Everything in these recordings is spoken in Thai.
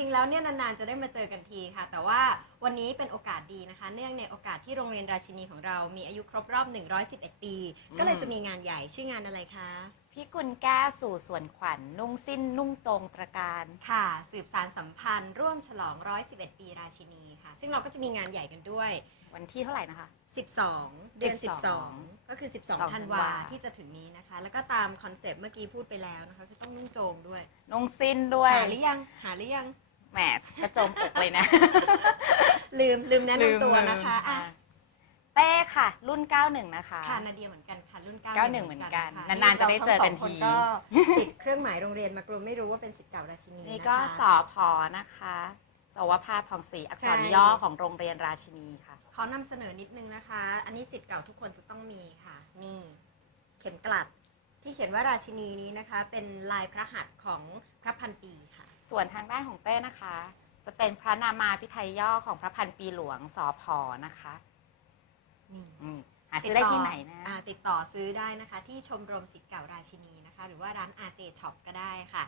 ริง ๆ แล้วเนี่ยนานๆจะได้มาเจอกันทีค่ะ แต่ว่าวันนี้เป็นโอกาสดีนะคะ เนื่องในโอกาสที่โรงเรียนราชินีของเรามีอายุครบรอบ 111 ปี ก็เลยจะมีงานใหญ่ชื่องานอะไรคะ พี่กุลแก้วสู่สวนขวัญนุ่งสิ้นนุ่งโจงตระการ ค่ะ สืบสารสัมพันธ์ ร่วมฉลอง 111 ปีราชินีค่ะ ซึ่งเราก็จะมีงานใหญ่กันด้วย วันที่เท่าไหร่นะคะ 12 เดือน 12 12ก็คือ 12 12ธันวาธันวาที่จะถึงนี้นะคะ แล้วก็ตามคอนเซปต์เมื่อกี้พูดไปแล้วนะคะคือต้องนุ่งโจงด้วยนุ่งสิ้นด้วย หาหรือยัง หาหรือยัง แหมกระโจมอกเลยนะ ลืมลืมแนะนำตัวนะคะอะเต้ค่ะ รุ่น 91 นะคะ ค่ะนาเดียเหมือนกันค่ะรุ่น91เหมือนกันค่ะนานๆจะได้เจอกันทีราทั้งสงคก็ติดเครื่องหมายโรงเรียนมากรูไม่รู้ว่าเป็นสิทธิ์เก่าราชินีนี่ะคะก็สอพอนะคะ สวภาผ่องศรีอักษรใช่ ย่อของโรงเรียนราชินีค่ะ ขอนำเสนอนิดนึงนะคะ อันนี้สิทธิ์เก่าทุกคนจะต้องมีค่ะ นี่เข็มกลัดที่เขียนว่าราชินีนี้นะคะ เป็นลายพระหัตถ์ของพระพันปีค่ะ ส่วนทางด้านของเต้นะคะ จะเป็นพระนามาพิไทยย่อของพระพันปีหลวงสอพอนะคะนี่อืมหาซื้อได้ที่ไหนนะ อ่าติดต่อซื้อได้นะคะ ที่ชมรมสิทธิ์เก่าราชินีนะคะ หรือว่าร้าน RJ Shop ก็ได้ค่ะ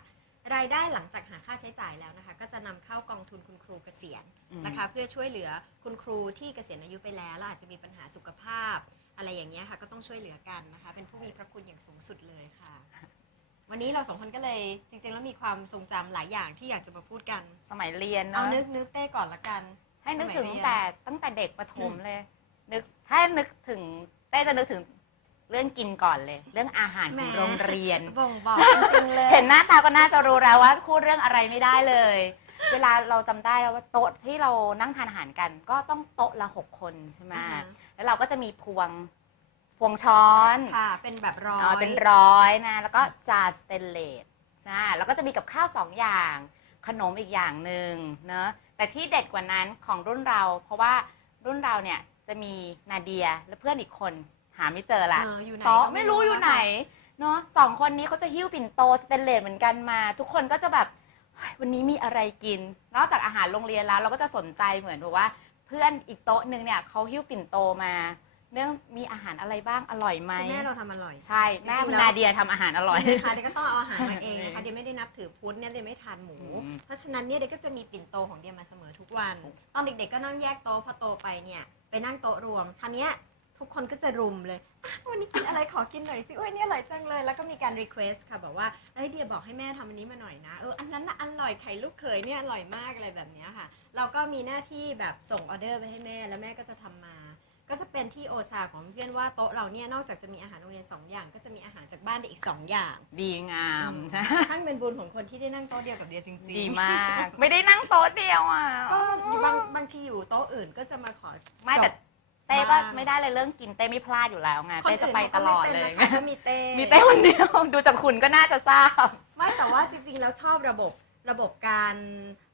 รายได้หลังจากหาค่าใช้จ่ายแล้วนะคะ ก็จะนำเข้ากองทุนคุณครูเกษียณอืม นะคะ เพื่อช่วยเหลือคุณครูที่เกษียณอายุไปแล้วแล้วอาจจะมีปัญหาสุขภาพ อะไรอย่างเงี้ยค่ะ ก็ต้องช่วยเหลือกันนะคะ เป็นผู้มีพระคุณอย่างสูงสุดเลยค่ะ วันนี้เราสองคนก็เลยจริงๆแล้วมีความทรงจำหลายอย่างที่อยากจะมาพูดกัน สมัยเรียนเอาเนาะนึกนึกเต้ก่อนละกัน ให้นึกถึงสมัยเรียน แต่ตั้งแต่เด็กประถมเลย นึกถ้านึกถึงเต้จะนึกถึงเรื่องกินก่อนเลย เรื่องอาหารของโรงเรียน บ่งบอกจริงๆเลย เห็นหน้าตาก็น่าจะรู้แล้วว่าพูดเรื่องอะไรไม่ได้เลย เวลาเราจำได้แล้วว่าโต๊ะที่เรานั่งทานอาหารกัน ก็ต้องโต๊ะละหกคนใช่ไหมอ่าฮะ แล้วเราก็จะมีพวงพ วงช้อนค่ะ เป็นแบบร้ออ๋อยเป็นร้อยนะ แล้วก็จานสเตนเลสใช่แล้วก็จะมีกับข้าวสองอย่าง ขนมอีกอย่างหนึ่งเนอะแต่ที่เด็ดกว่านั้นของรุ่นเรา เพราะว่ารุ่นเราเนี่ยจะมีนาเดียและเพื่อนอีกคนหาไม่เจอละเอออยู่ไหนโต๊ะก็ไม่ไม่รู้รู้อยู่อะไหนเนาะสองคนนี้เขาจะหิ้วปิ่นโตสเตนเลสเหมือนกันมา ทุกคนก็จะแบบเฮ้ยวันนี้มีอะไรกิน นอกจากอาหารโรงเรียนแล้วเราก็จะสนใจเหมือนแบบว่า เพื่อนอีกโต๊ะหนึ่งเนี่ยเขาหิ้วปิ่นโตมา เนื่องมีอาหารอะไรบ้างอร่อยไหมคือแม่เราทำอร่อย ใช่แม่จริงๆคุณแล้วนาเดียทำอาหารอร่อย นะคะเดี๋ยวก็ต้องเอาอาหารมาเองนะคะเดี๋ยวไม่ได้นับถือพุทธเนี่ยเดี๋ยวไม่ทานหมู อืม เพราะฉะนั้นเนี่ยเดี๋ยวก็จะมีปิ่นโตของเดียมาเสมอทุกวัน ตอนเด็กๆก็นั่งแยกโต๊ะพอโตไปเนี่ยไปนั่งโต๊ะรวมทีเนี้ยทุกคนก็จะรุมเลยอะวันนี้กินอะไรขอกินหน่อยสิโอ้ยเนี่ยอร่อยจังเลย แล้วก็มีการรีเควสค่ะบอกว่าเอ้ยเดียบอกให้แม่ทำอันนี้มาหน่อยนะเอออันนั้นน่ะอร่อยไข่ลูกเขยเนี่ยอร่อยมากอะไรแบบเนี้ยค่ะ เราก็มีหน้าที่แบบส่งออเดอร์ไปให้แม่แล้วแม่ก็จะทำมาก็จะเป็น ที่โอชาของเพื่อนว่าโต๊ะเราเนี่ยนอกจากจะมีอาหารโรงเรียนสองอย่าง ก็จะมีอาหารจากบ้านเด็กอีกสองอย่างดีงามใช่ช่างเป็นบุญของคนที่ได้นั่งโต๊ะเดียวกับเดียจริงๆดีมาก ไม่ได้นั่งโต๊ะเดียวอะก็บางบางทีอยู่โต๊ะอื่นก็จะมาขอไม่แต่จบเต้ก็บ้างไม่ได้เลยเรื่องกินเต้ไม่พลาดอยู่แล้วไงคนเต้อื่นจะไปตลอดเลยขาก็ไม่ป็นนะคะก็มีเต้มีเต้คนเดียวดูจากคุณก็น่าจะทราบไม่แต่ว่าจริงๆแล้วชอบระบบระบบการ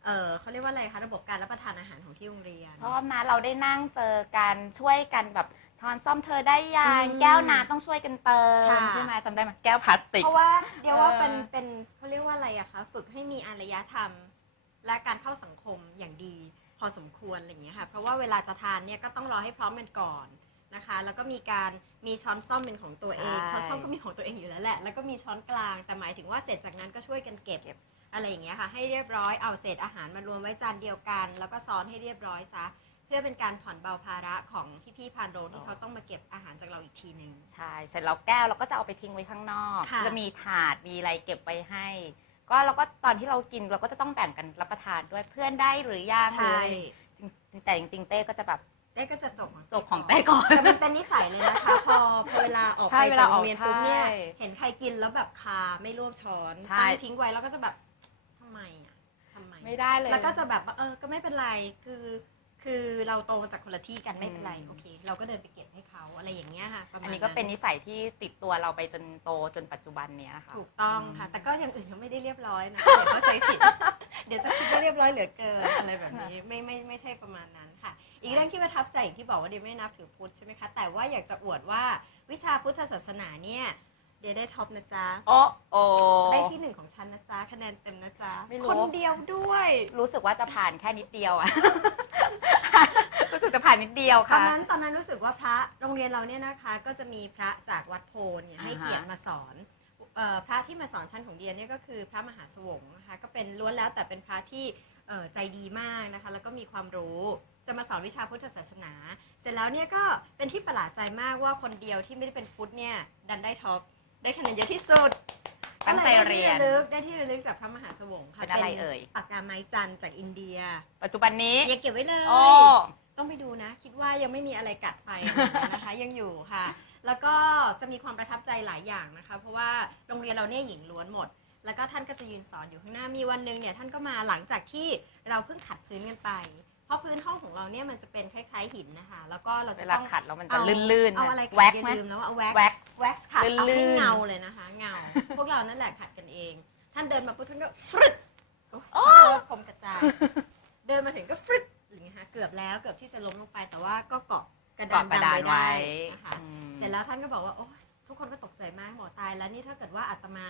เออเขาเรียกว่าอะไรคะระบบการรับประทานอาหารของที่โรงเรียน ชอบนะเราได้นั่งเจอกันช่วยกันแบบช้อนซ่อมเธอได้ยังอืมแก้วน้ำต้องช่วยกันเติมค่ะ ใช่ไหมจำได้ไหมแก้วพลาสติก เพราะว่าเดียวว่าเออเป็นเป็นเขาเรียกว่าอะไรอะคะฝึกให้มีอารยธรรม และการเข้าสังคมอย่างดี พอสมควรอะไรอย่างเงี้ยค่ะ เพราะว่าเวลาจะทานเนี่ยก็ต้องรอให้พร้อมกันก่อนนะคะ แล้วก็มีการมีช้อนซ่อมเป็นของตัวเองช้อนซ่อมก็มีของตัวเองอยู่แล้วแหละแล้วก็มีช้อนกลางแต่หมายถึงว่าเสร็จจากนั้นก็ช่วยกันเก็บ อะไรอย่างเงี้ยค่ะให้เรียบร้อยเอาเศษอาหารมารวมไว้จานเดียวกัน แล้วก็ซ้อนให้เรียบร้อยซะเพื่อเป็นการผ่อนเบาภาระของพี่ๆพานโรงที่เขาต้องมาเก็บอาหารจากเราอีกทีหนึ่ง ใช่ เสร็จแล้วแก้วเราก็จะเอาไปทิ้งไว้ข้างนอก ค่ะ จะมีถาดมีอะไรเก็บไว้ให้ ก็เราก็ตอนที่เรากินเราก็จะต้องแบ่งกันรับประทานด้วยเพื่อนได้หรือยังหรือใช่จริงแต่จริงๆเต้ก็จะแบบเต้ก็จะจบของจบของเต้ก่อน แต่มันเป็นนิสัยเลยนะคะ พอพอเวลาออกใช่ไปเวจาลากอโรอกงเรียนปุ๊บเนี่ยใช่เห็นใครกินแล้วแบบคาไม่รวบช้อนใช่ ตั้งทิ้งไว้แล้วก็จะแบบทำไมอะทำ ไมไม่ได้เลย แล้วก็จะแบบว่าเออก็ไม่เป็นไรคือ คือเราโตมาจากคนละที่กันไม่เป็นไรอืม โอเค เราก็เดินไปเก็บให้เขาอะไรอย่างเงี้ยค่ะประมาณอันนี้ก็เป็นนิสัยที่ติดตัวเราไปจนโตจนปัจจุบันเนี้ยค่ะ ถูกต้องค่ะ แต่ก็อย่างอื่นก็ไม่ได้เรียบร้อยนะเดี๋ยวเข้าใจผิด เดี๋ยวจะคิดว่าเรียบร้อยเหลือเกินอะไรแบบนี้ไม่ไม่ไม่ใช่ประมาณนั้นค่ะ อีกเรื่องที่ประทับใจอย่างที่บอกว่าเดี๋ยวไม่นับถือพุทธใช่ไหมคะแต่ว่าอยากจะอวดว่าวิชาพุทธศาสนาเนี่ย เดี๋ยวได้ท็อปนะจ๊ะ โอ้โอได้ที่หนึ่งของฉันนะจ๊ะ คะแนนเต็มนะจ๊ะ ไม่รู้ คนเดียวด้วย รู้สึกว่าจะผ่านแค่นิดเดียวอะ รู้สึกจะผ่านนิดเดียวตอนค่ะนั้นตอนนั้นรู้สึกว่าพระโรงเรียนเราเนี่ยนะคะ ก็จะมีพระจากวัดโพนเนี่ยให้อ่าฮะเกียรติมาสอนเอ่อพระที่มาสอนชั้นของเดียเนี่ยก็คือพระมหาสวงศ์นะคะก็เป็นล้วนแล้วแต่เป็นพระที่เอ่อใจดีมากนะคะ แล้วก็มีความรู้จะมาสอนวิชาพุทธศาสนา เสร็จแล้วเนี่ยก็เป็นที่ประหลาดใจมากว่าคนเดียวที่ไม่ได้เป็นพุทธเนี่ยดันได้ท็อป ได้คะแนนเยอะที่สุด ตั้งใจเรียนก็ลได้ที่ระลึกได้ที่ระลึกจากพระมหาสวงศ์ค่ะเป็นอะไรเอ่ย ปากกาไม้จันทร์จากอินเดียปัจจุบันนี้ยังเก็บไว้เลย โอ้ ต้องไปดูนะ คิดว่ายังไม่มีอะไรกัดไปนะคะ ยังอยู่ค่ะ แล้วก็จะมีความประทับใจหลายอย่างนะคะ เพราะว่าโรงเรียนเราเนี่ยหญิงล้วนหมด แล้วก็ท่านก็จะยืนสอนอยู่ข้างหน้ามีวันหนึ่งเนี่ยท่านก็มาหลังจากที่เราเพิ่งขัดพื้นกันไป เพราะพื้นห้องของเราเนี่ยมันจะเป็นคล้ายๆหินนะคะ แล้วก็เราเวจะลาต้องขัดแล้วมันจะเอาลื่นๆเอานะอะไรขัดแว็กอย่าไหม ลืมนะว่าเอาแว็กแว็กแว็กขัดเอาให้ลื่นๆ เงาเลยนะคะ เงา พวกเรานั่นแหละขัดกันเอง ท่านเดินมาปุ๊บท่านก็ฟรึดโอ้ขอโทษผมกระจาย เดินมาถึงก็ฟรึดอย่างเงี้ยค่ะเกือบแล้วเกือบที่จะล้มลงไปแต่ว่าก็เกาะกระดาเกาะนกระดานดำไว้ได้นะคะ อืม เสร็จแล้วท่านก็บอกว่าโอ้ยทุกคนก็ตกใจมากหมอตายแล้วนี่ถ้าเกิดว่าอาตมา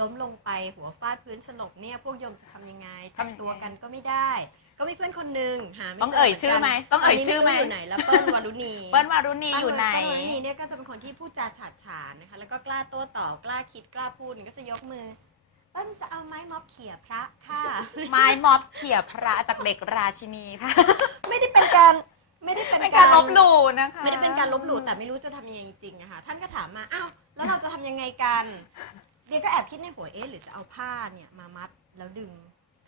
ล้มลงไปหัวฟาดพื้นสลบเนี่ยพวกโยมจะทำยังไงทำยังไงแต่งตัวกันก็ไม่ได้ ก็มีเพื่อนคนหนึ่งหาไม่ต้องจเอ่ยชื่อไหมต้องเอ่ยชื่อไหมตนนี้รู้อยู่ไหนแล้วเปิ้ลวารุณีเปิ้ลวารุณีอยู่ไหน เปิ้ลวารุณีเนี่ยก็จะเป็นคนที่พูดจาฉาดฉานนะคะ แล้วก็กล้าโต้ตอบกล้าคิดกล้าพูดก็จะยกมือเปิ้ลจะเอาไม้ม็อบเขี่ยพระค่ะ ไม้ม็อบเขี่ยพระจากเด็กราชินีค่ะไม่ได้เป็นการไม่ได้เป็นเป็นการลบหลู่นะคะ ไม่ได้เป็นการลบหลู่แต่ไม่รู้จะทำยังไงจริงๆอะค่ะท่านก็ถามมาอ้าวแล้วเราจะทำยังไงกัน เดียก็แอบคิดในหัวเอ๊ะหรือจะเอาผ้าเนี่ยมามัดแล้วดึง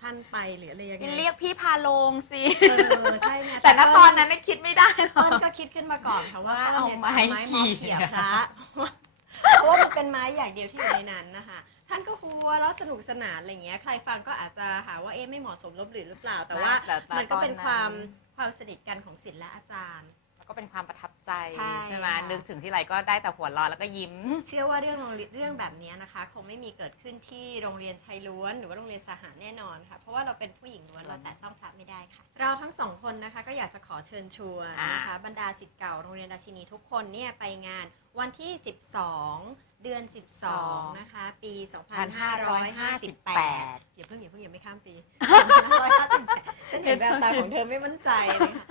ท่านไปหรืออะไรยังไงเรียกพี่พาลงสิ เออใช่ไงแต่ณตอนนั้นเนี่ยคิดไม่ได้หรอเปิ้ลก ก็คิดขึ้นมาก่อนค่ะว่าว่าเปิ้ลเนี่ยจะเอาไม้เอาไม้ม็อบเขี่เขี่ยยพระเพราะว่ามันเป็นไม้อย่างเดียวที่อยู่ในนั้นนะคะท่านก็หัวแล้วสนุกสนานอะไรเงี้ยใครฟังก็อาจจะหาว่าเอ๊ะไม่เหมาะสมลบหลู่หรือเปล่า แต่ว่าแต่แต่มันก็เป็นตอนนั้น ความความสนิทกันของศิลป์และอาจารย์แล้ว ก็เป็นความประทับใจใช่ไหมค่ะ นึกถึงที่ไรก็ได้แต่หัวเราะแล้วก็ยิ้ม เชื่อว่าเรื่องโรงเรียนเรื่องแบบนี้นะคะ คงไม่มีเกิดขึ้นที่โรงเรียนชายล้วนหรือว่าโรงเรียนสหะแน่นอนค่ะ เพราะว่าเราเป็นผู้หญิงล้วนเราแต่ต้องพระไม่ได้ค่ะ เราทั้งสองคนนะคะก็อยากจะขอเชิญชวนนะคะบรรดาศิษย์เก่าโรงเรียนราชินีทุกคนเนี่ยไปงานวันที่ 12 เดือน 12 นะคะ ปี 2558 อย่าเพิ่งอย่าเพิ่งอย่าไม่ข้ามปี 2558ฉันเห็นแววตาของเธอไม่มั่นใจเลยค่ะ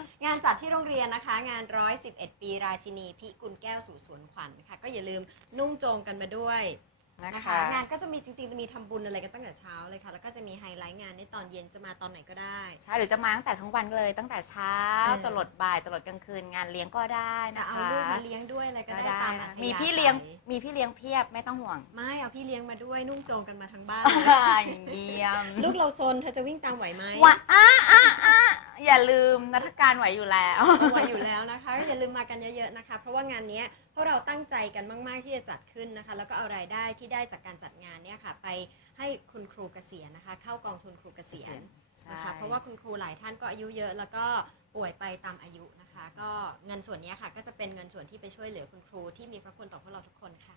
เรียนนะคะ งาน 111 ปีราชินีพิกุลแก้วสู่สวนขวัญค่ะ ก็อย่าลืมนุ่งโจงกันมาด้วยนะนะคะคะ งานก็จะมีจริงๆจะมีทำบุญอะไรกันตั้งแต่เช้าเลยค่ะ แล้วก็จะมีไฮไลท์งานในตอนเย็นจะมาตอนไหนก็ได้ ใช่หรือจะมาตั้งแต่ทั้งวันเลยตั้งแต่เช้าเออจรดบ่ายจรดกลางคืนงานเลี้ยงก็ได้จะนะเอาคะลูกมาเลี้ยงด้วยอะไรก็ก็ได้ได้ตามอัธยาศัยมีพี่เลี้ยงมีพี่เลี้ยงเพียบไม่ต้องห่วง ไม่เอาพี่เลี้ยงมาด้วยนุ่งโจงกันมาทั้งบ้านเยี่ยมลูกเราซนเธอจะวิ่งตามไหวไหมว่าอะอะอะ อย่าลืมนัทการไหวอยู่แล้ว ไหวอยู่แล้วนะคะอย่าลืมมากันเยอะๆนะคะ เพราะว่างานเนี้ยพวกเราตั้งใจกันมาก ๆ ที่จะจัดขึ้นนะคะ แล้วก็เอารายได้ที่ได้จากการจัดงานเนี่ยค่ะ ไปให้คุณครูเกษียณนะคะ เข้ากองทุนครูเกษียณนะคะเพราะว่าคุณครูหลายท่านก็อายุเยอะ แล้วก็ป่วยไปตามอายุนะคะ ก็เงินส่วนเนี้ยค่ะ ก็จะเป็นเงินส่วนที่ไปช่วยเหลือคุณครูที่มีพระคุณต่อพวกเราทุกคนค่ะ